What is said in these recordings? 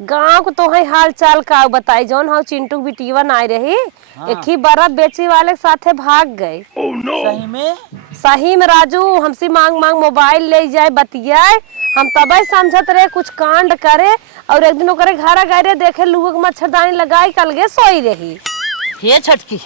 गाँव को तो है हाल चाल का बताई जौन हम चिंटू बिटिया आए रही हाँ। एक ही बर्फ बेची वाले के साथे भाग गए। सही में सही में राजू हमसे मांग मांग मोबाइल ले जाए बतियाए हम तबे समझत रहे कुछ कांड करे और एक दिन ओकरे घर गए रहे देखे लुग मच्छरदानी लगाई कल गे सोई रही। हे छटकी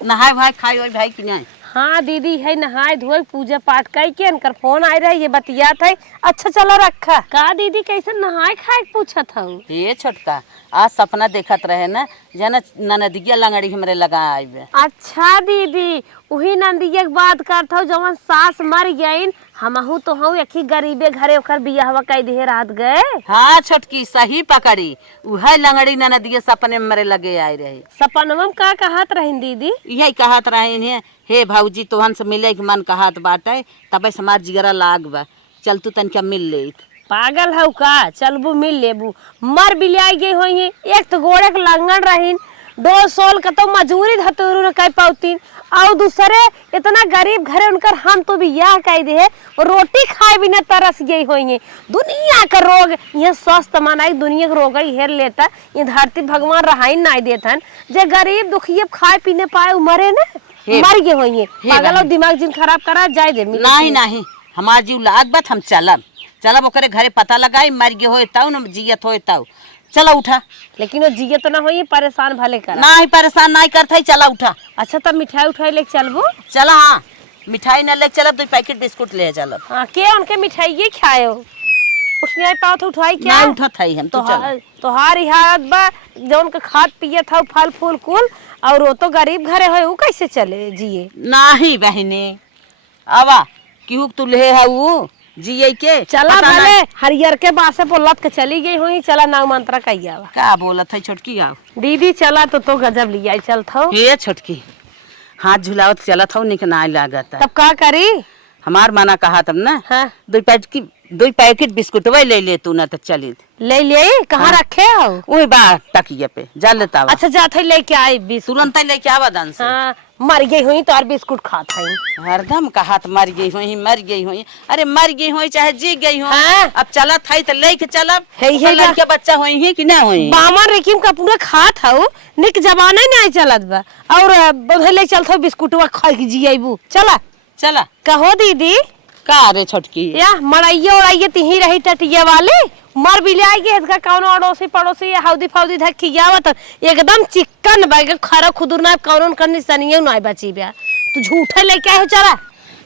नहाय भाई खाई वही भाई कि नहीं? हाँ दीदी है नहाए धोए पूजा पाठ कई के इनकर फोन आए रहे ये बतिया था। अच्छा चलो रखा का दीदी कैसे नहाए खाए पूछत हूँ। हे छोटका आज सपना देखत रहे ना जना ननदिया लंगड़ी हमरे लगा आइबे। अच्छा दीदी वही नंदिया के बात करता हूँ जवन सास मर गईन हमहू तो हूँ एक ही गरीबे घरे ओकर बियाहवा कई देह रात गए। हाँ छोटकी सही पकड़ी उहे लंगड़ी ननदिया सपने में मरे लगे आए रहे। सपनवा में का कहत रहीन दीदी? यही कहत रहे हे भाऊजी तोहन से मिले के मन कहत बाटे तबे समाज जिगरा लाग बा चल तू तनिका मिल ले। पागल है का चलबू मिल लेबू मर बिलिया गई हुई एक तो गोड़े के लंगन रहीन दो सोल का तो मजूरी धतुरू न कह पाउतीन और दूसरे इतना गरीब घरे उनकर हम तो भी यह कह दे रोटी खाए बिना तरस गई हुई दुनिया का रोग ये स्वस्थ मनाई दुनिया का रोग ही हेर लेता ये धरती भगवान रहाई नहीं देतन जे गरीब दुखिए खाए पीने पाए मरे न मर गए हुई पागल और दिमाग जिन खराब करा जाए दे नहीं नहीं हमार जीव लाग बात हम चलब ओकरे घरे पता लगाई मर गए होए ताऊ न जियत होए ताऊ चला उठा। लेकिन वो जिये तो ना होई परेशान भले कर नहीं परेशान नहीं करता ही चला उठा। अच्छा तब मिठाई उठाई लेके चलबो चला हाँ मिठाई न लेके चलब 2 पैकेट बिस्कुट ले चलब। हाँ के उनके मिठाई ये खायो उसने आई पाओ तो उठाई क्या नहीं उठा था हम तो तोहार हालत बा जो उनका खाद पिए था फल फूल कुल और वो तो गरीब घरे है वो कैसे चले जिए? नहीं बहनी आवा क्यों तू ले है वो जिये के चला भले हरियर के बासे बोलत के चली गई हुई चला नाव मंत्रा कहिया का बोलत है छोटकी गाँव दीदी चला तो गजब लिया चल था ये छोटकी हाथ झुलावत चलत हो निक ना लागत तब का करी हमार मना कहा तब ना। हाँ 2 पैकेट बिस्कुट वही ले तू ना तो चली ले कहाँ रखे हो? वही बात तकिए पे जा लेता। अच्छा जाते लेके आई बिस्कुट तुरंत लेके आवा दान से। हाँ मर गई हुई तो और बिस्कुट खाता हूँ हरदम कहात मर गई हुई अरे मर गई हुई चाहे जी गई हो। हाँ? अब चलत है तो लेके चलब है लड़के बच्चा हुई है कि ना हुई बामन रेकिम का पूरा खात हो निक जमाना नहीं चलत बा और बधले चलत हो बिस्कुटवा खा के जियबू चला चला कहो दीदी का रे छोटकी या मड़ाइये उड़ाइये तिही रही टटिया वाले मर भी ले आएगी इसका कौन अड़ोसी पड़ोसी या हौदी फौदी धक्की जावत एकदम चिकन बैग खरा खुदुर ना कौन करनी सनिए ना बची बा तू झूठे लेके आए चला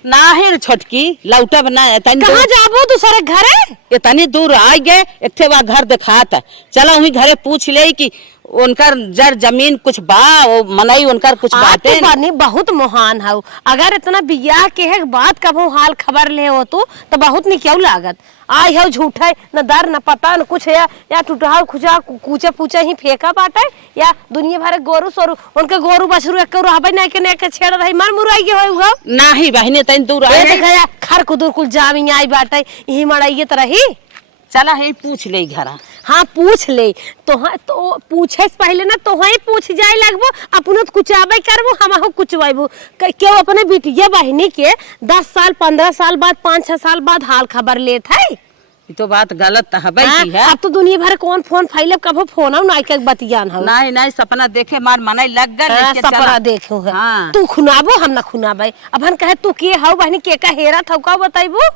नाही रे छोटकी लौटा बना कहां जाबो दूसरे घरे इतनी दूर आ गए एक बार घर दिखाता चला वही घरे पूछ ले कि उनकर जर जमीन कुछ बा वो मनई उनकर कुछ बातें बानी बहुत महान है अगर इतना बियाह के है बात कबो हाल खबर ले हो तो बहुत नहीं क्यों लागत आई है झूठा न दर न पता न कुछ है या टूटा खुचा कूचे पूछे ही फेंका बाटे या दुनिया भर गोरू सोरू उनके गोरू बछरू एक रहबे नहीं के ने के छेड़ रही मर मुराई के होगा नाही बहने तन दूर आ देखा खर कुदुर कुल जामी आई बाटे यही मड़ाइए तो रही चला है पूछ ले घरा। हाँ पूछ ले तो पूछे से पहले ना तो ही पूछ जाए लगबो अपनो तो कुछ आबे करबो हमहु कुछ वाइबो क्यों अपने बिटिया बहनी के 10 साल 15 साल बाद 5-6 साल बाद हाल खबर लेत है ये तो बात गलत हबे की है। अब तो दुनिया भर कौन फोन फैले कबो फोन ना के बतियान हो नहीं सपना देखे मार मनाई लग गल सपना देखो है। हाँ। तू खुनाबो हम ना खुनाबे अब हम कहे तू के हौ बहनी के का हेरा थौ का बताइबो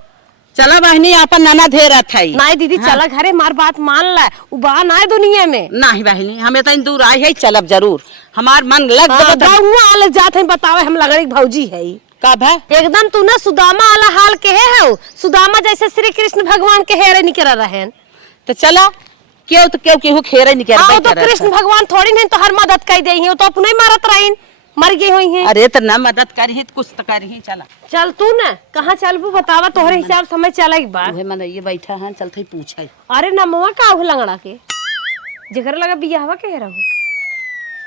चला बहनी अपन नाना धेरा थाई नहीं दीदी हाँ। चला घरे मार बात मान ला उबा ना दुनिया में नहीं बहनी हमें तो दूर आई है चलब जरूर हमार मन लग आले जात है बतावे हम लगड़ी भौजी है कब है एकदम तू ना सुदामा वाला हाल के है सुदामा जैसे श्री कृष्ण भगवान के हेरे निकल रहे हैं तो चला क्यों तो क्यों खेरे निकल तो कृष्ण भगवान थोड़ी नहीं तो हर मदद कर दे तो अपने मारत रही मर गई हुई है। अरे तो ना मदद करी कुछ तो करी चला चल तू ना कहाँ चलबू बतावा तोहरे हिसाब समय चला एक बार मन ये बैठा है चलते पूछे अरे नमवा का लंगड़ा के जेकर लगा बियाहवा के रहो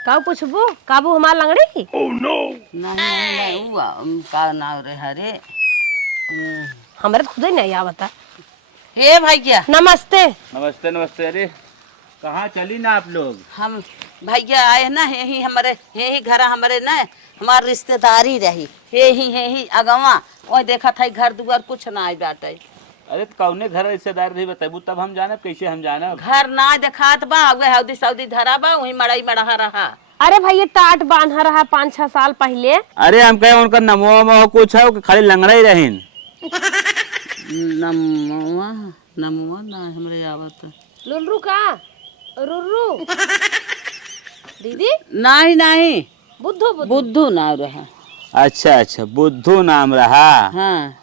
का पूछबू काबू हमार लंगड़ी की नहीं का ना रे हरे हमारे खुद ही नहीं आवता। हे भैया नमस्ते नमस्ते नमस्ते। अरे कहाँ चली ना आप लोग? हम भैया आए ना यही हमारे यही घर हमारे ना हमार रिश्तेदारी रही यही अगवा वो देखा था घर दुआर कुछ ना आए बाटे अरे तो कौने घर रिश्तेदार रही बताबू तब हम जानब, कैसे हम जानब? घर ना देखात बा, अगे हौदी सऊदी धरा बा, वही मड़ई मड़हा रहा। अरे भैया टाट बांधा रहा 5-6 साल पहले। अरे हम कहे उनका नमो वमो कुछ है, कि खाली लंगड़ा ही रहीन। नमुआ नमुआ ना हमरे आवत। लुल्लू का रुर्रू दीदी नहीं नहीं, बुद्धू बुद्धू ना रहा। अच्छा अच्छा, बुद्धू नाम रहा। हाँ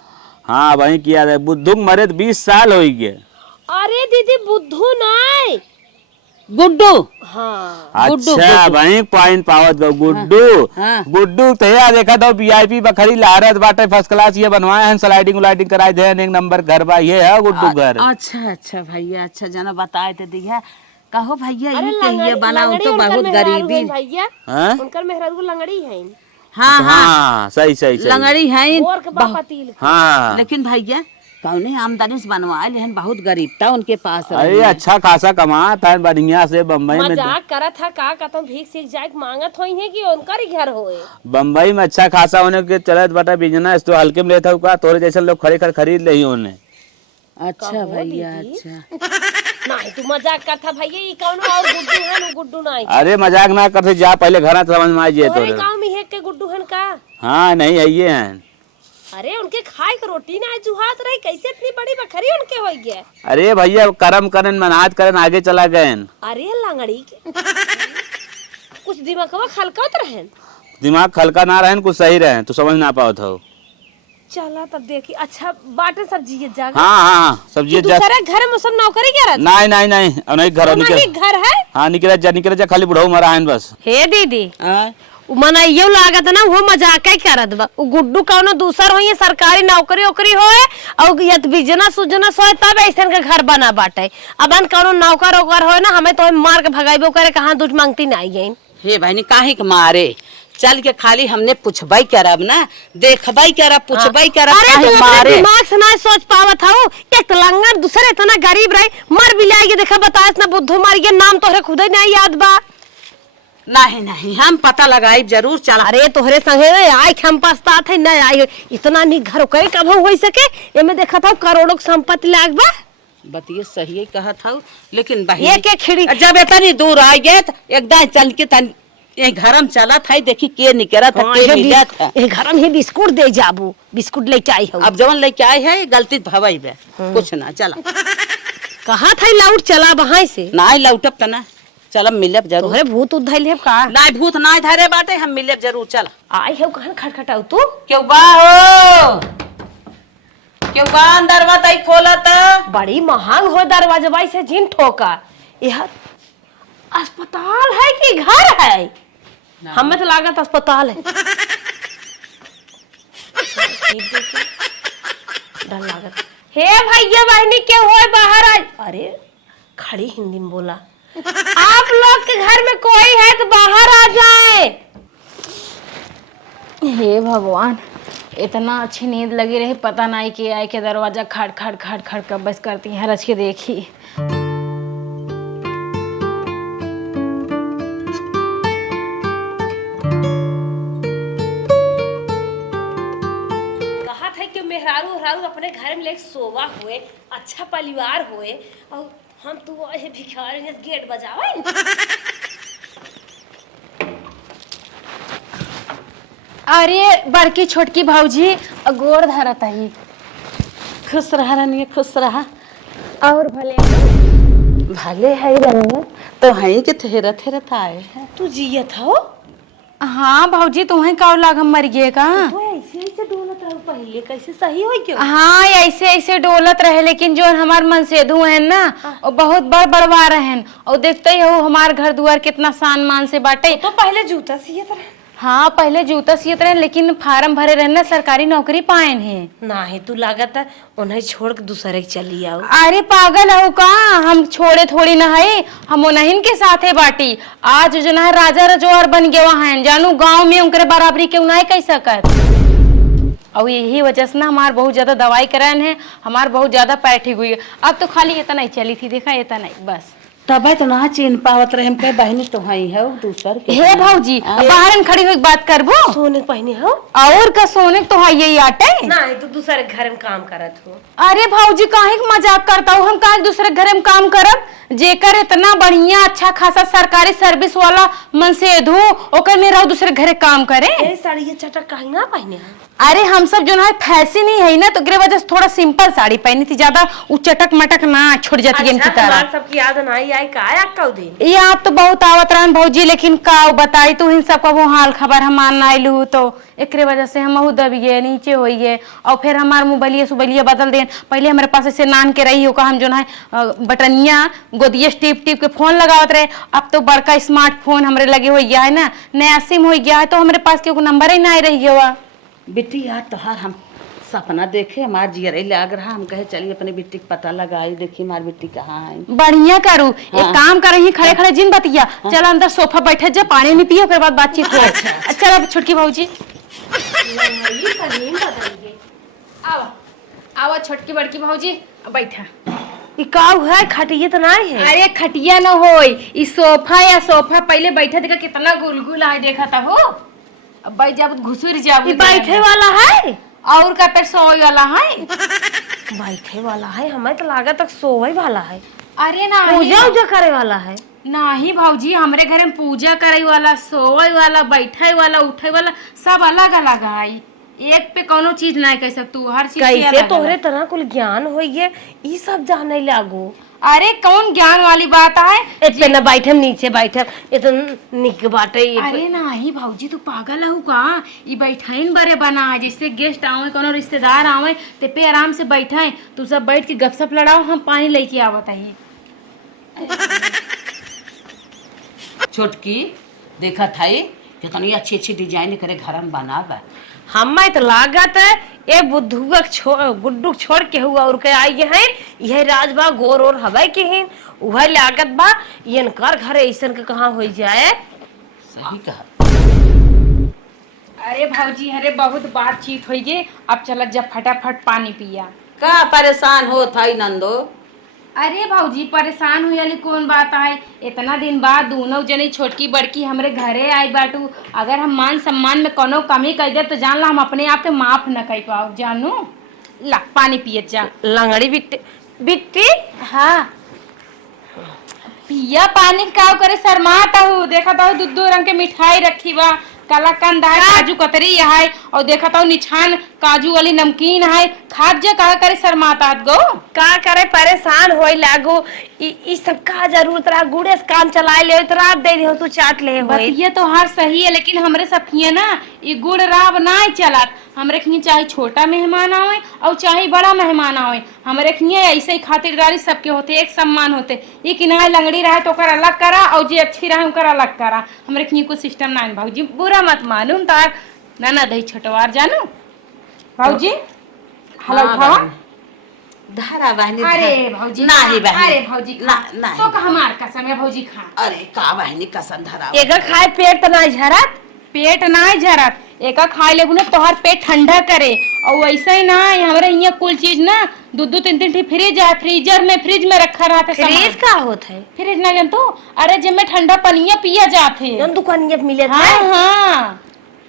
हाँ वही किया था, बुद्धू के मरे 20 साल हो गए। अरे दीदी बुद्धू नहीं, गुड्डू। हाँ अच्छा वही पॉइंट पावत गो गुड्डू। हाँ। गुड्डू तो यार देखा तो VIP बखरी लारत बाटे, फर्स्ट क्लास ये बनवाए हैं, स्लाइडिंग उलाइडिंग कराए थे, एक नंबर घर बा, ये है गुड्डू घर। अच्छा अच्छा भैया, अच्छा जना बताए थे दिया। कहो भैया अरे ये कहिए बनाओ लंगड़ी तो उनकर बहुत मेहरारू गरीबी। है भैया, हाँ? उनकर मेहरारू लंगड़ी है। हाँ हाँ हाँ सही सही सही। लंगड़ी है। और के बापा तिल। हाँ लेकिन भैया कौने आमदनी से बनवाए, लेकिन बहुत गरीब था उनके पास। अरे अच्छा खासा कमा था बढ़िया से बम्बई में। मजाक करत था का तुम भीख सीख जाए मांगत होई है कि उनकर ही घर होए। बम्बई में अच्छा खासा होने के चलत बटा बिजनेस, तो हल्के में लेता का तोरे जैसे लोग खरीद ले उन्हें। अच्छा भैया अच्छा। नहीं तू मजाक करता भैया, ये कौन और गुड्डू है नो गुड्डू नहीं। अरे मजाक ना करते, जा पहले घर समझ में आ जाए तोरे तोरे। गांव में है के गुड्डू हन का? हाँ नहीं है ये हैं। अरे उनके खाए के रोटी ना जुहात रही, कैसे इतनी बड़ी बकरी उनके हो गया? अरे भैया कर्म करन मेहनत करन आगे चला गए। अरे लंगड़ी के कुछ दिमागवा खलकत रहन। दिमाग खलका ना रहे कुछ सही रहे तो समझ ना पाओ था। चला तब देखी। अच्छा बाटे सब्जी ये जगह। हाँ हाँ हाँ सब्जी दूसरे घर में सब नौकरी क्या रहता? नहीं नहीं नहीं नहीं घर घर है। हाँ निकले जा खाली बुढ़ऊ मरा है बस। हे दीदी हाँ? मना ये लागत ना वो मजाक ही करत बा। उ गुड्डू कौनो दूसर होई, सरकारी नौकरी ओकरी होए और यत बिजनेस उजनेस होए तब ऐसन के घर बना बाटे। अबन कौनो नौकर ओकर होए ना, हमें तो मार के भगाइबो करे, कहां दूध मांगती नहीं गई। हे बहनी काहे के मारे चल के खाली हमने पूछबाई करब ना, देखबाई करब, पूछबाई करब। अरे काहे तू अपने मारे दिमाग से ना सोच पावत हूँ। एक लंगड़ दूसरे इतना गरीब रही, मर भी लाएगी। देखा बतास ना बुद्धू मार के नाम तोहरे खुद ही नहीं याद बा। नहीं नहीं हम पता लगाई जरूर। चल अरे तोहरे संगे आई हम पछतात है न आई। इतना नी घर करे कब हो सके। एमे देखा था करोड़ों की संपत्ति लाग बा। बतिये सही कहा था, लेकिन बहनी एक एक खिड़ी जब इतनी दूर आ गए तो एकदम चल के तन ये घर में चला था, देखी के निकला था, के मिला था। ए घर में बिस्कुट दे जाबू, बिस्कुट लेके आई हो। अब जवन लेके आए है गलती भवाई बे कुछ ना। चला कहा था लाउट चला वहां से ना लौटब त ना, चल मिलब जरूर। तोहरे भूत उधैल है का? ना भूत ना धरे बाटे, हम मिलब जरूर। चल आई हो कहन खटखटाऊ तू। क्यों बा हो, क्यों बा अंदर तई खोला त। बड़ी महंग हो दरवाजा से जिन ठोका। यह अस्पताल है कि घर है? हमें तो लागत अस्पताल है। डर लागत। हे भैया बहनी के होए बाहर आ। अरे खड़ी हिंदी में बोला। आप लोग के घर में कोई है तो बाहर आ जाए। हे भगवान, इतना अच्छी नींद लगी रही, पता नहीं कि आए के दरवाजा खड़ खड़ खड़ खड़ कब बस करती है। रच के देखी कहा था कि मेहरारू हरारू अपने घर में लेके सोवा हुए, अच्छा परिवार हुए, और हम तो वही भिखारी ने गेट बजावे। अरे बड़की छोटकी भाऊजी गोड़ धरत ही। खुश रहा रानी, खुश रहा। और भले भले है रंग तो है कि थेरा थेरा आए हैं। तू जियत हो? हाँ भाऊजी, तुम्हें का लाग हम मर गए का? तो ऐसे ऐसे डोलत रहो पहले, कैसे सही हो क्यों? हाँ ऐसे ऐसे डोलत रहे, लेकिन जो हमार मनसेधु है ना वो बहुत बड़ बड़वा रहन। और देखते ही हो हमार घर दुआर कितना सान मान से बाटे। तो पहले जूता सियत रहे। हाँ पहले जूता सियत रहे, लेकिन फार्म भरे रहना सरकारी नौकरी पाएन है। नहीं तू लागत है उन्हें छोड़ के दूसरे के चली आओ। अरे पागल हो का, हम छोड़े थोड़ी ना है, हम उन्हीं के साथे बाटी। आज जो ना राजा रजोहर बन गए वहाँ हैं, जानू गांव में उनके बराबरी के उन्हें कैसा कर। और यही वजह से ना हमार बहुत ज्यादा दवाई करान है, हमार बहुत ज्यादा पैर ठीक हुई है। अब तो खाली इतना ही चली थी, देखा इतना ही बस। तब तो ना चिन पावत रहे हम कहे बहनी तो हई है दूसर के हे भौजी बाहर में खड़ी हुई बात करबो सोने पहने हो और का सोने तो है यही आटे ना तो दूसरे घर में काम करत हो। अरे भौजी काहे के मजाक करता हूँ, हम काहे दूसरे घर में काम करब, जेकर इतना बढ़िया अच्छा खासा सरकारी सर्विस वाला मन से धो ओकर में रहो दूसरे घरे काम करे। ए साड़ी ये चटक काहे ना पहने हो? अरे हम सब जो है फैशन ही है ना, तो वजह से थोड़ा सिंपल साड़ी पहनी थी, ज्यादा वो चटक मटक ना छुट जाती है इनकी तरह। हमार सबकी याद नहीं आई का कौ दिन याद तो बहुत आवत रहन भौजी, लेकिन का बताई तू इन सबका वो हाल खबर हम मान ना लू, तो एक वजह से हम दबिए नीचे हो गए और फिर हमार मोबाइलिया सुबलिया बदल दें। पहले हमारे पास ऐसे नान के रही हो का हम जो है बटनिया गोदिया टिप टिप के फोन लगावत रहे, अब तो बड़का स्मार्टफोन हमारे लगे हो गया है ना, नया सिम हो गया है, तो हमारे पास क्यों नंबर ही ना रही हुआ। बेटी यार तोहार हम सपना देखे हमार जियरे लग रहा, हम कहे चलिए अपने बेटी का पता लगाई देखी हमार बेटी कहाँ है। बढ़िया करू एक काम कर रही खड़े खड़े जिन बतिया, चल अंदर सोफा बैठे जा पानी में पियो फिर बाद बातचीत हो। चल अब छुटकी भौजी आओ आओ छोटकी बड़की भौजी बैठा। ई काऊ है खटिए तो नहीं है। अरे खटिया न होई ई सोफा या सोफा पहले बैठा देखा कितना गुलगुल है, देखा था हो अब बैठ जाब घुसुर जाब। ई बैठे वाला है और का पे सोए वाला है। बैठे वाला है, हमें तो लागत तक सोए वाला है। अरे ना पूजा उजा करे वाला है। नहीं भौजी हमरे घर में पूजा करे वाला सोए वाला बैठे वाला उठे वाला सब अलग अलग है, एक पे कोनो चीज नहीं कह सकतू, हर चीज कैसे तोहरे तरह कुल ज्ञान होइए ई सब जाने लागो। अरे कौन ज्ञान वाली बात है, एक पे न बैठे नीचे बैठे ये तो निक बाटे। अरे नहीं भौजी तू पागल है का, ई बैठाइन बरे बना है, जिससे गेस्ट आवे कोनो रिश्तेदार आवे ते पे आराम से बैठाए, तू सब बैठ के गपशप लड़ाओ, हम पानी लेके आवत है। छोटकी देखा था कितनी अच्छी अच्छी डिजाइन करे घर में बनावा। हमें तो लागत है ए बुद्धुआ गुड्डू छोड़ के हुआ और के आई है यह राजबा गोर और हवे के हैं वह लागत बा इनकर घर ऐसन के कहां हो जाए। सही कहा। अरे भौजी अरे बहुत बातचीत हुई गे, अब चल जब फटाफट पानी पिया। का परेशान हो था नंदो? अरे भौजी परेशान हुई वाली कौन बात है, इतना दिन बाद दोनों जने छोटकी बड़की हमरे घरे आई बाटू, अगर हम मान सम्मान में कोनो कमी कर दे तो जान ला हम अपने आप के माफ न कर पाओ। जानू ला पानी पिए जा। लंगड़ी बिट्टी बिट्टी हाँ पिया पानी का करे शर्माता हूँ, देखा था दो रंग के मिठाई रखी बा, कलाकंद है, काजू कतरी है और देखा था निछान काजू वाली नमकीन है, खाद जा का करे शर्माता गो का करे परेशान होई लागो ई सब का जरूरत रहा, गुड़े से काम चलाए ले इतना दे दे तू चाट ले होई। ये तो हर सही है, लेकिन हमरे सब किए ना ये गुड़ राब ना चलत, हमरे खिए चाहे छोटा मेहमान आवे और चाहे बड़ा मेहमान आवे, हमरे खिए ऐसे ही खातिरदारी सबके होते, एक सम्मान होते, ये किनारे लंगड़ी रहे तो ओकर अलग करा और जे अच्छी रहे ओकर अलग करा, हमरे खिए कोई सिस्टम ना। भौजी बुरा मत मालूम तार ना दही छटवार जानू भौजी हला उठावा धारा बहनी। अरे भौजी नहीं बहनी, अरे भौजी ना तो का हमार कसम है भौजी खा। अरे का बहनी कसम धरा एका खाए पेट तो नहीं झरत, पेट ना झरत, एका खाए लेबू ना तोहर पेट ठंडा करे, और वैसे ही ना हमारे यहाँ कुल चीज ना दो तीन ठी फ्रिज है, फ्रीजर में फ्रिज में रखा रहता है। फ्रिज का होता है? फ्रिज ना जन तो अरे जिसमें ठंडा पनिया पिया जाते जन दुकानिया पे मिले हाँ हाँ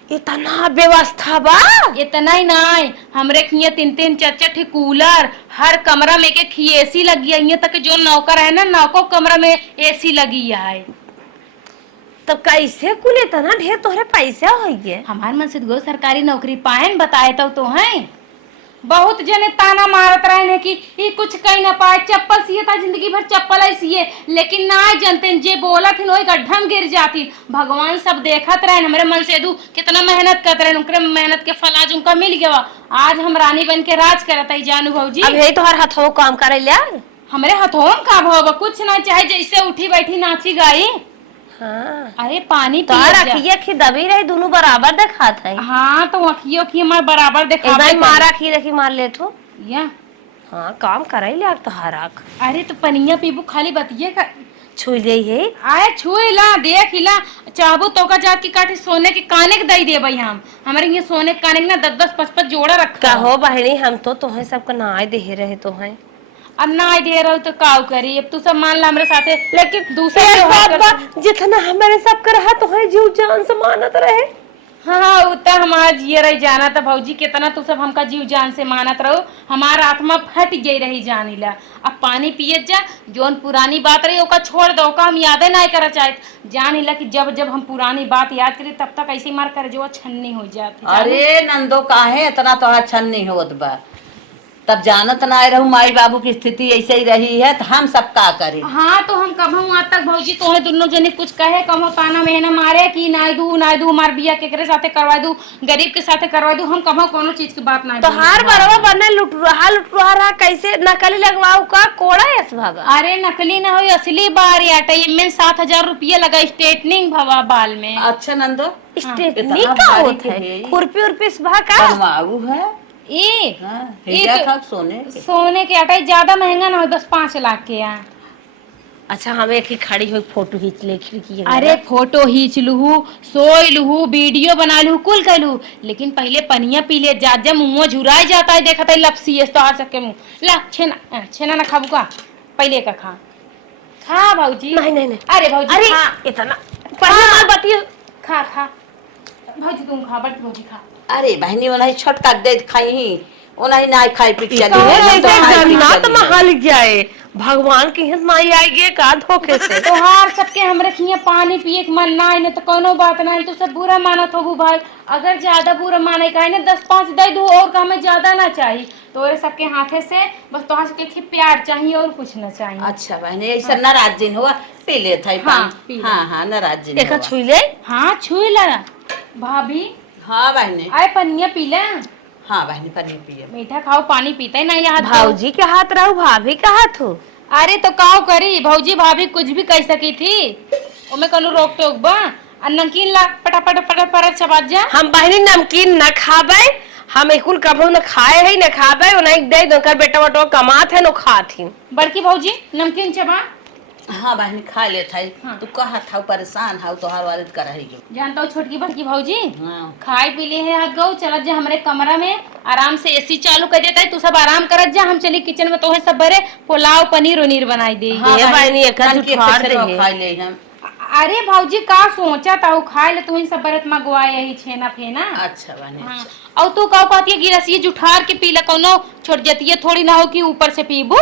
इतना व्यवस्था बा। इतना ही ना हमरे खिए तीन चार कूलर, हर कमरा में एक एसी लगी है, तक जो नौकर है ना नौको कमरा में एसी लगी है। तो कैसे कुल इतना ढेर तोहरे पैसे होइए? हमारे मन से गो सरकारी नौकरी पाए बताए तो है, बहुत जने ताना मारत रहे कि ये कुछ कहीं ना पाए, चप्पल सिए था जिंदगी भर चप्पल ही सिए, लेकिन ना जनते जे बोला थी वही गड्ढा में गिर जाती। भगवान सब देखत रहे, हमारे मन से दू कितना मेहनत करते रहे, उनके मेहनत के फल आज उनका मिल गया, आज हम रानी बन के राज करत है। जानू भौजी अब यही तोहर हथो काम करे लिया हमारे हथों का भाव कुछ ना, चाहे जैसे उठी बैठी नाची गाई। हाँ। अरे पानी तो अखिया की दबी रही दोनों बराबर दिखात है। हाँ तो अखियों की हमारे बराबर देखा मारा खी रखी मार ले तो या हाँ काम करे लिया तो हराक। अरे तो पनिया पीबू खाली बतिए का छू ले है आए छुए ला देख ला, चाहबो तो का जाके काटे सोने के काने के दई दे भाई, हम हमारे ये सोने के काने के ना 10-10 5-5 जोड़ा रखा का हो बहनी, हम तो तुम्हें सबका ना दे रहे तो हैं। अब ना दे रहो तो काव करी। अब तू सब मान ला हमरे साथे, लेकिन दूसरे एक त्योहार बात बा, जितना हमारे सब कर रहा तो है जीव जान से मानत रहे। हाँ उतना हमारा जिये रही जाना था भौजी, कितना तू सब हमका जीव जान से मानत रहो, हमारा आत्मा फट गई रही जानी ला। अब पानी पियत जा, जोन पुरानी बात रही ओका छोड़ दो, ओका हम यादें नहीं कर चाहे जानी ला कि जब जब हम पुरानी बात याद करी तब तक ऐसी मार कर जो छन्नी हो जाती। अरे नंदो काहे इतना तो अच्छा नहीं होत बा, तब जानत ना रहू माई बाबू की स्थिति ऐसे ही रही है तो हम सब का करें। हाँ तो हम कब आज तक भौजी तोहे दोनों जने कुछ कहे कम ताना महीना मारे कि नाय दू हमार बिया केकरे साथे करवा दू, गरीब के साथे करवा दू, हम कब कोनो चीज की बात नहीं तो हार बरवा बने लुट रहा कैसे नकली लगवाऊ का कोड़ा यस भागा। अरे नकली ना हो असली बार याटा, ये में 7,000 रुपया लगा स्ट्रेटनिंग भवा बाल में। अच्छा नंदो स्टेटनी का होता है, खुरपी उर्पी सुबह का बनवाऊ है ये हाँ, सोने के आटा ज्यादा महंगा ना हो, बस 5 लाख के यहाँ। अच्छा हम एक ही खड़ी हुई फोटो खींच ले खिड़की। अरे फोटो खींच लूहू, सोई लूहू, वीडियो बना लूहू, कुल कर लूहू, लेकिन पहले पनिया पी ले, जा जा मुँह झुराई जाता है, देखा था लपसी है तो आ सके मुँह ला। छेना ना खाबू का, पहले का खा खा भौजी। नहीं नहीं नहीं, अरे भौजी अरे खा, इतना पहले माल बतिए। खा खा भौजी, तुम खा, बट भौजी खा। अरे बहनी ओनाही छोटका दे खाई ही, ओनाही ना खाई पी चली जन्नत महल जाए, भगवान की हित माई आएगी का धोखे से। तोहार सबके हमरे खिया पानी पिए के मन ना है तो कोनो बात नहीं, तो सब बुरा मानत हो भाई। अगर ज्यादा बुरा माने का है ना 10-5 दे दू, और का हमें ज्यादा ना चाहिए। तोरे सबके हाथे से बस तोहार सबके प्यार चाहिए और कुछ ना चाहिए। अच्छा बहनी ऐसा नाराज जिन हुआ पी ले था। हाँ हाँ नाराज जिन देखा छुई ले। हाँ छुई ला भाभी। हाँ बहनी आए पनिया पी ले। हाँ बहनी पनीर पिए, मीठा खाओ, पानी पीते नहीं यहाँ। भाऊजी के हाथ रहू, भाभी का हाथ हो। अरे तो काव करी, भौजी भाभी कुछ भी कह सकी थी, ओमे कनु रोक टोक बा। नमकीन ला पटापट पटापट चबा जा। हम बहनी नमकीन न खाबे, हम एकूल कभू न खाए है न खाबे, उन्हें दे दो कर बेटा बटो कमात है नो खाती। बड़की भौजी नमकीन चबा। हाँ बहनी खा ले था। हाँ। तू कहा था परेशान हाउ तोहार वालिद कर रही हो। जानता हूँ छोटकी बड़की भौजी हाँ। खाए पी ले है गौ, चलत जा हमारे कमरा में आराम से एसी चालू कर देता है, तू सब आराम करत जा, हम चली किचन में तोहे सब बरे पुलाव पनीर उनीर बनाई दे। हाँ बहनी एक जुठार दे खा ले हम। अरे भौजी का सोचा था वो खाए ले, तू सब बरत मंगवा यही छेना फेना। अच्छा बहनी हाँ। और तू का कहती है गिरसिए जुठार के पीला, कोनो छोड़ जतिये थोड़ी ना हो कि ऊपर से पीबू।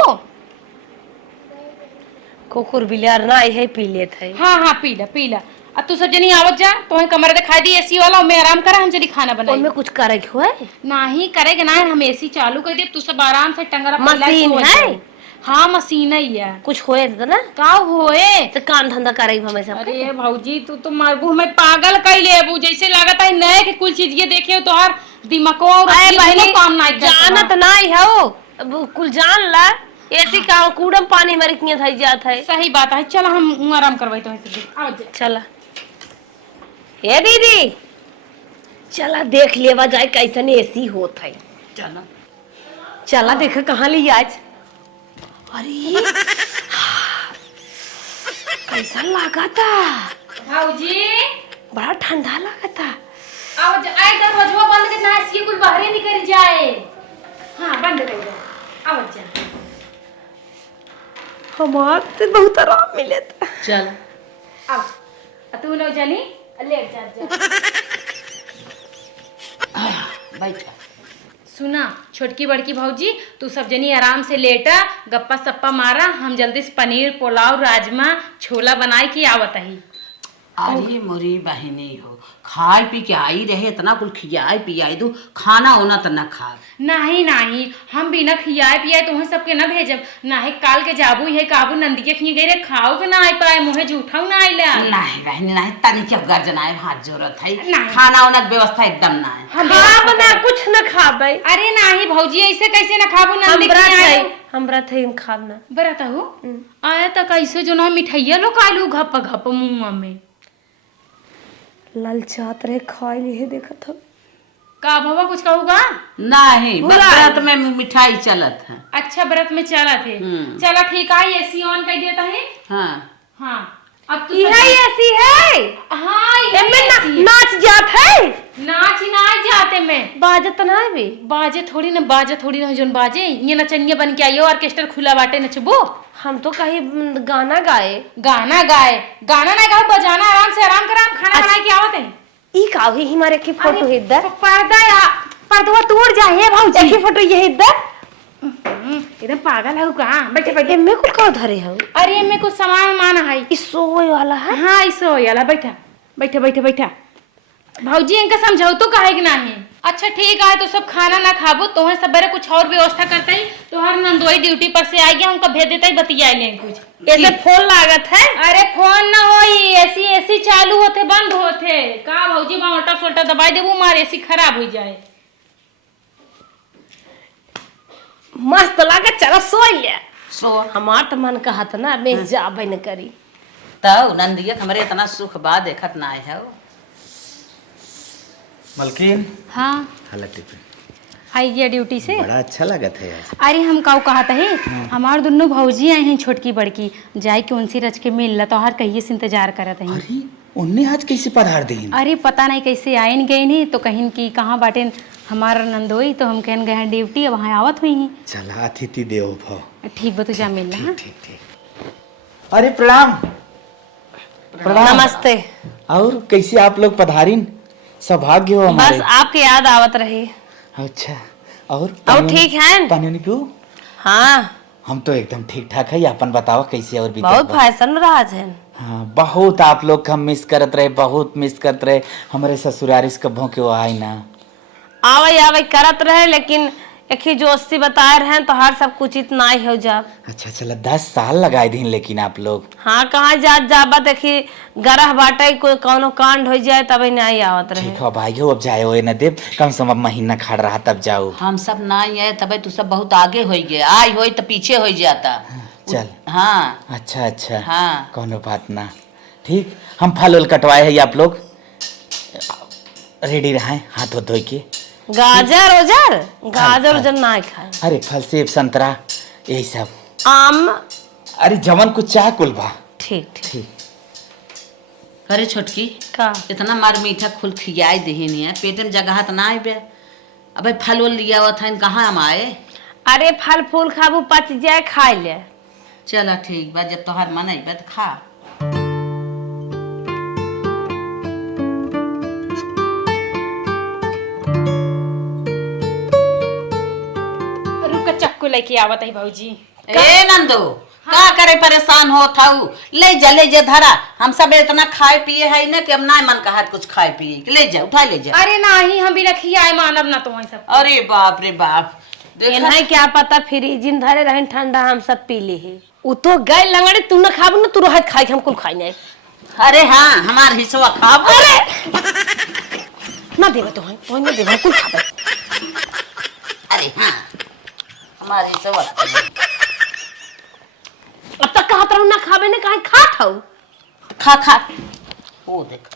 कुकुर बिलार ना है पी लेत है। हाँ हाँ पीला पीला। अब तू सब जनी आवत जा, तुम्हें कमरा दिखाई दी एसी वाला, मैं आराम करा, हम चली खाना बनाई। उनमें कुछ करे हुए नहीं करेगा ना, हम एसी चालू कर दे, तू सब आराम से टंगरा मशीन है। हाँ मशीन ही है। कुछ होए तो ना का होए तो काम धंधा करे हमेशा। अरे भौजी तू तो मरबू हमें पागल कर ले अबू, जैसे लागत है नए के कुल चीज ये देखे तो हर दिमाग और काम नहीं जानत नहीं हो, कुल जान ला ऐसी काम कूड़म पानी मर किए थई जात है। सही बात है, चल हम आराम करवाई तो आओ जा। चला हे दीदी, चला देख लेवा जाए कैसन एसी होत है। चलो चला देखा कहाँ ली आज। अरे कैसा लगा था भौजी, बड़ा ठंडा लगा था। आओ जा, आए दरवाजा बंद करना है, इसकी कुल बाहर ही निकल जाए। हाँ बंद कर दे, आओ जा। हमारे तो बहुत आराम मिले था। चल आओ तू लोग जानी लेट जा। बैठ। सुना छोटकी बड़की भौजी, तू सब जनी आराम से लेटा, गप्पा सप्पा मारा, हम जल्दी से पनीर पुलाव राजमा छोला बनाए की आवत ही। अरे मोरी बहनी हो, खाए पी के आई रहे, इतना कुल खियाए पियाई दू, खाना होना तो न खा। नहीं नहीं, हम बिना खियाए पियाए तुम्हें सबके न भेजब। नहीं काल के जाबू है काबू नंदी के खिए गए खाओ के ना आ पाए, मुहे झूठाऊ ना आइला। नहीं बहनी नहीं, तनी के गर्जन आए हाथ जरूरत है, नहीं। खाना वाना के व्यवस्था एकदम ना है। हम बना कुछ न खाबे। अरे नहीं भौजी ऐसे कैसे न खाबू, नंदी हमरा के आए हमरा थे हम खाब ना। बराता हो आया तक ऐसे जो ना मिठाइया लो कालू घप घप मुंह में ललचात रहे खाई लिए देखा था। का भवा कुछ कहूगा? नहीं व्रत में मिठाई चलत है। अच्छा व्रत में चला थे, चला ठीक है, एसी ऑन कर देता है। हाँ हाँ अब यही ऐसी है। हाँ नाच जात है। नाच ही नाच जाते मैं बाजत ना है बे। बाजे थोड़ी ना जोन बाजे ये नचनिया बन के आइयो ऑर्केस्ट्रा खुला बाटे नचबो। हम तो कहीं गाना गाए। गाना ना गाओ बजाना आराम से आराम कराम खाना बना के आवत है। ई का ही हमारे की फोटो है इधर। पर्दा तोड़ जाए भौजी। एक ही फोटो ये है इधर। एकदम पागल है का। बैठे एमे को का धरे हो? अरे में कुछ सामान है। ई सोए वाला है। हाँ इसो वाला बैठा भौजी इनका समझाओ तो काहे कि नहीं। अच्छा ठीक है तो सब खाना ना खाबो तो है सबेरे कुछ और व्यवस्था करते ही तो हर नंदोई ड्यूटी पर से आ गया उनका भेज देता ही बतिया ले कुछ। ऐसे फोन लागत है। अरे फोन ना होई एसी चालू होते बंद होते का भौजी बावटा सोल्टा दबाई देबू मार एसी खराब हो जाए। मस्त लागत चला सोई ले। सो हमार तो मन कहत ना मैं जाबे न करी। तब नंदिया हमरे इतना सुख बा देखत ना है। मलकिन हाँ हाला टिफिन आई गया ड्यूटी से। बड़ा अच्छा लगत है आज। अरे हम काऊ कहत है हमार दोनों भौजी आए हैं छोटकी बड़की जाए के उनसे रच के मिल तो हर कहिए से इंतजार करत है। अरे उनने आज कैसे पधार दी? अरे पता नहीं कैसे आए न गए नहीं तो कहीं की कहाँ बाटे हमारा नंदोई तो हम कहन गए हैं ड्यूटी अब वहाँ आवत हुई हैं। चला अतिथि देवो भव। ठीक बा तू जा मिल रहा। ठीक अरे प्रणाम। नमस्ते। और कैसे आप लोग पधारिन? सौभाग्य हो हमारे। बस आपकी याद आवत रही। अच्छा और ठीक है? पानी नहीं पियो? हाँ हम तो एकदम ठीक ठाक है। अपन बताओ कैसे और बीतत बहुत बा? फैशन रहा है। हाँ बहुत आप लोग हम मिस करत रहे, बहुत मिस करत रहे। हमारे ससुरारिस कभों के वो आई ना आवे करत रहे लेकिन एक ही जोशी बताए रहे तो हर सब कुछ इतना ही हो जा। अच्छा चला 10 साल लगाए दिन लेकिन आप लोग। हाँ कहाँ जाबा देखी गरह बाटे कोई कौनो कांड हो जाए तभी नहीं आवत रहे। ठीक है भाई हो अब जाए हो न देव कम से कम महीना खड़ रहा तब जाओ। हम सब ना है तबे तू सब बहुत आगे हो गए आई हो तो पीछे हो जाता। चल हाँ अच्छा हाँ कोनो बात ना। ठीक हम फल उल कटवाए है आप लोग रेडी रहे हाथ धो धो के। गाजर उजर ना खाए। अरे फल सेब संतरा यही सब आम। अरे जवन कुछ चाह कुल बा। ठीक ठीक अरे छोटकी का इतना मार मीठा खुल खियाई दही नहीं है पेट में जगह तो ना आए। अब फल उल लिया हुआ था कहाँ हम आए। अरे फल फूल खाबू पच जाए खाए ले। चला ठीक बा जब तोहार मन आई तो खा। रुक चक्कू लेके आवत है भौजी। ए नंदो का करे परेशान हो थाऊ ले जा धरा हम सब इतना खाए पिए है ना कि हम ना मन का कुछ खाए पिए ले जा उठा ले जा। अरे नहीं हम भी रखी आए मानव ना तो सब। अरे बाप रे बाप इन्हें क्या पता फ्रिजिन धरे रहे ठंडा हम सब पी ली है। वो तो गए लंगड़े तू न खाबू ना तू रह खाई हम कुल खाई नहीं। अरे हाँ हमार हिस्सा खाब। अरे ना देवे तो है ना देवे कुल खाबे। अरे हाँ हमारे हिस्सा अब तक कहत रहू ना खाबे ने काहे खात हऊ। खा वो देख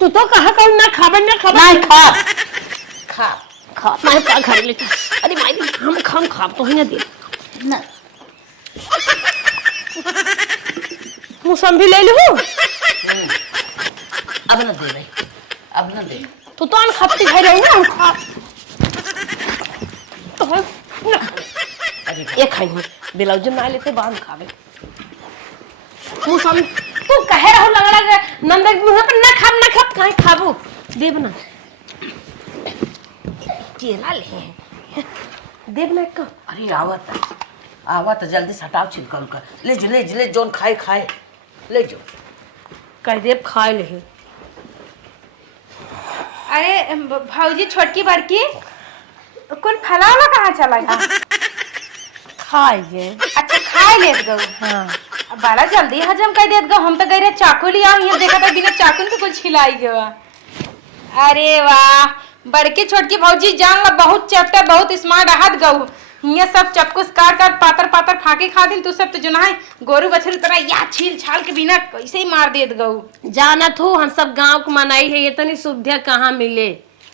तू तो कहा कहू ना खाबे ना खाबे नहीं खा खा मैं का घर लेता। अरे माई हम खाब तो ही ना दे ना मौसम्बी ले लू। अब ना दे भाई अब ना दे तू तो अन खाती खाई रही ना खा तो है ना अरे ये खाई हूं ब्लाउज ना लेते बांध खावे। मौसम तू कहे रहो लगड़ा नंदक मुंह पे ना खाब काहे खाबू देव ना केला ले देव ना का। अरे आवत जल्दी से हटाओ छिलका उनका ले जोन खाए ले जो कह देव खाए ले। अरे भौजी छोटकी बड़की कुल फला वाला कहाँ चला गया। खाइए। अच्छा खाए लेत गऊ। हाँ बड़ा जल्दी हजम कर देत गऊ। हम तो गए चाकू लिया ये देखा था बिना चाकू के कुछ खिलाई गया। अरे वाह बड़की छोटकी भौजी जान ला बहुत चैप्टर बहुत स्मार्ट आहत गऊ। ये सब चपकुस काट पातर फाके खा दिन तू सब तो जो है गोरू बछरू तरह या छील छाल के बिना कैसे ही मार देत गऊ। जानत हूँ हम सब गांव को मनाई है ये तनी सुविधा कहाँ मिले।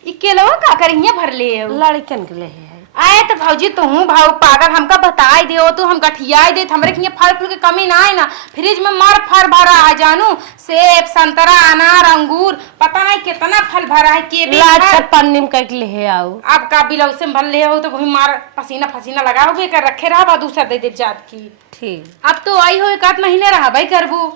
ई केलवा का करिए भर ले लड़कन के लिए है। आए तो भौजी तू भाव पागल हमका बताई दे तू हम गठियाई दे हमरे के फल फूल के कमी ना है ना फ्रिज में मार फर भरा आ जानू सेब संतरा अनार अंगूर पता नहीं कितना फल भरा है के भी लाचा पन्नी में कट ले आओ। अब का बिलौ से भल ले हो तो वही मार पसीना फसीना लगाओगे कर रखे रहा दूसरा दे दे जात की। ठीक अब तो आई हो 1 महीने रहा भाई करबू।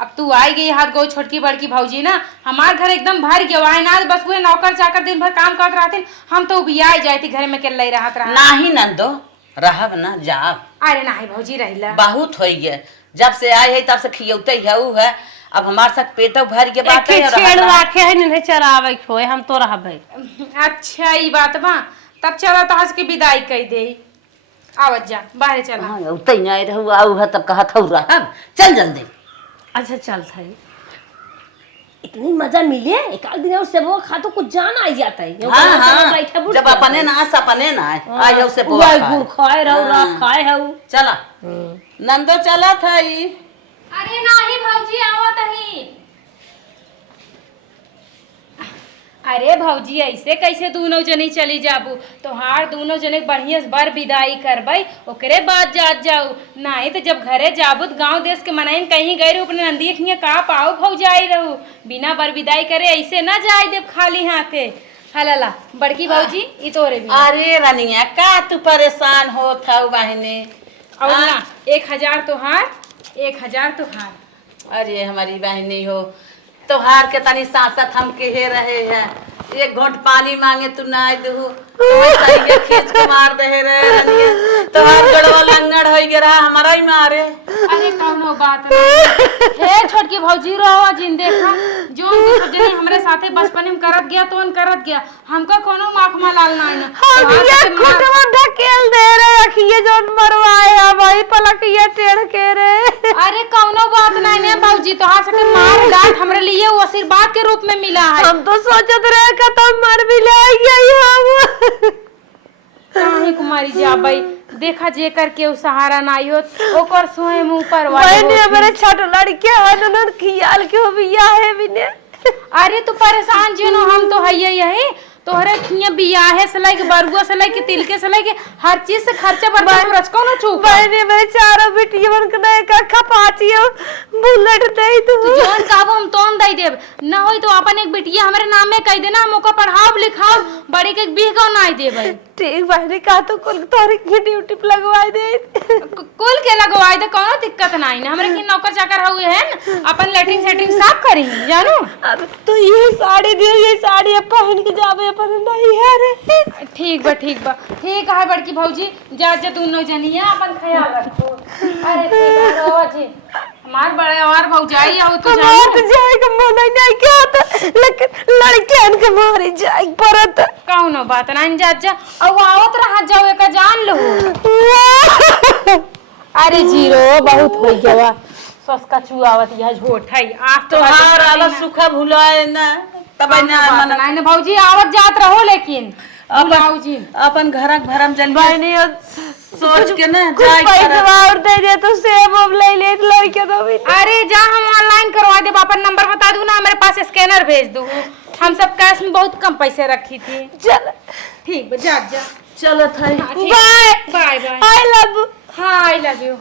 अब तू आई गई हाथ गो छोटकी बड़की भौजी ना हमार घर एकदम भर गया है ना बस वो नौकर चाकर दिन भर काम करते रहते हम तो भी आई जाती घर में के लई रहत रहा नाही नंदो रहब ना जाब। अरे नाही भौजी रहिला बहुत हो गया जब से आए है तब से खियौते है अब हमार सब पेटो भर के बात है। छेड़ राखे है नहीं चरावे खोए हम तो रहबे। अच्छा ई बात बा तब चला तो हंस के विदाई कह दे आवत जा बाहर चला। हां उतै नहीं रहू आऊ है तब कहत हौ रहब चल जल्दी। अच्छा चल थाई इतनी मजा मिले एक आध दिन उससे वो खा तो कुछ जान आ जाता है। हां जब अपने ना सपने ना आयो से वो गुड़ खाए रहू रख खाए हऊ चला नंदो चला थाई। अरे नाही भौजी आवत ही। अरे भौजी ऐसे कैसे दोनों जनी चली जाबू तोहार दोनों जने बढ़िया बार विदाई करबई ओकरे बाद जात जाऊ नहीं तो जब घरे जाबू गांव देश के मनाइन कहीं गए रहू अपने नंदी खिया का पाओ भौजाई रहू बिना बर विदाई करे ऐसे ना जाए देव खाली हाथे। हलाला बड़की भौजी ई तोरे भी। अरे रनिया का तू परेशान हो था बहने और ना 1000 तोहार 1000 तोहार। अरे हमारी बहनी हो तोहार के तनी सांसत हम के रहे हैं एक घोट पानी मांगे तू ना दहू तो खींच के मार दे रे रनिया तोहार गड़वा लंगड़ हो गया हमारा ही मारे। अरे कौनो बात नहीं हे छोटकी भौजी रहो जिन देखा जो जने हमरे साथे बचपन में करत गया तो उन करत गया हमका कोनो माखमा लाल ना ना हम ये कुटवा ढकेल दे रे रखिए जोन मरवाए है भाई पलकिए टेढ़ के रे। अरे कौनो बात नहीं ने भौजी तोहार सके मार डांट हमरे लिए वो आशीर्वाद के रूप में मिला है। हम तो सोचत रहे कि तुम मर भी ले गई हम काहे कुमारी जा भाई देखा जे करके उ सहारा नाई हो ओकर सोए मुंह पर मैंने मेरे छोट लड़के हनन खियाल के हो बिया है बिने। अरे तू परेशान जेनो हम तो हइये यही तोहरे खिया बियाहे से लेके बरुआ से लेके तिलके से लेके हर चीज से खर्चा बर्बाद रच कोनो चूक मैंने मेरे चारों बिटियन के दे का खपाची बुलेट दे तू जोन काबू हम तोन दई देब न होई तो अपन एक बिटिया हमरे नाम में कह देना हम ओका पढ़ाओ लिखाओ बड़ी के बीह को नाई देबै। ठीक बहनी का तो कुल तोरी की ड्यूटी पे लगवाई दे कुल के लगवाई दे कोनो दिक्कत नहीं ना हमरे की नौकर चाकर हुए हैं अपन लेटरिन सेटरिन साफ करी जानू। अब तो ये साड़ी दे ये साड़ी पहन के जावे अपन नहीं है रे। ठीक है बड़की भौजी जा जा दोनों जनिया अपन ख्याल रखो। अरे ठीक है रोज हमार बड़े और भौजाई हो तो मार जाएगा मन नहीं क्या होता लेकिन लड़के के मारे जाए परत कौनो बात नहीं जा जा अब आवत रहा जाओ एक जान लो। अरे जीरो बहुत हो गया ससका चुआवत यह झोट है आज तो तोहार आला सुखा भुलाए ना तब ना मन नहीं ना भौजी आवत जात रहो लेकिन भौजी अपन घर भरम जल बहनी सोच के ना कुछ पैसा और दे दे तो सेब अब ले ले लड़के तो भी। अरे जा हम ऑनलाइन करवा दे अपन नंबर बता दूं ना मेरे पास स्कैनर भेज दूं हम सब कैश में बहुत कम पैसे रखी थी। चल ठीक जा जा चलो थाई bye bye bye I love हाँ आई लव यू।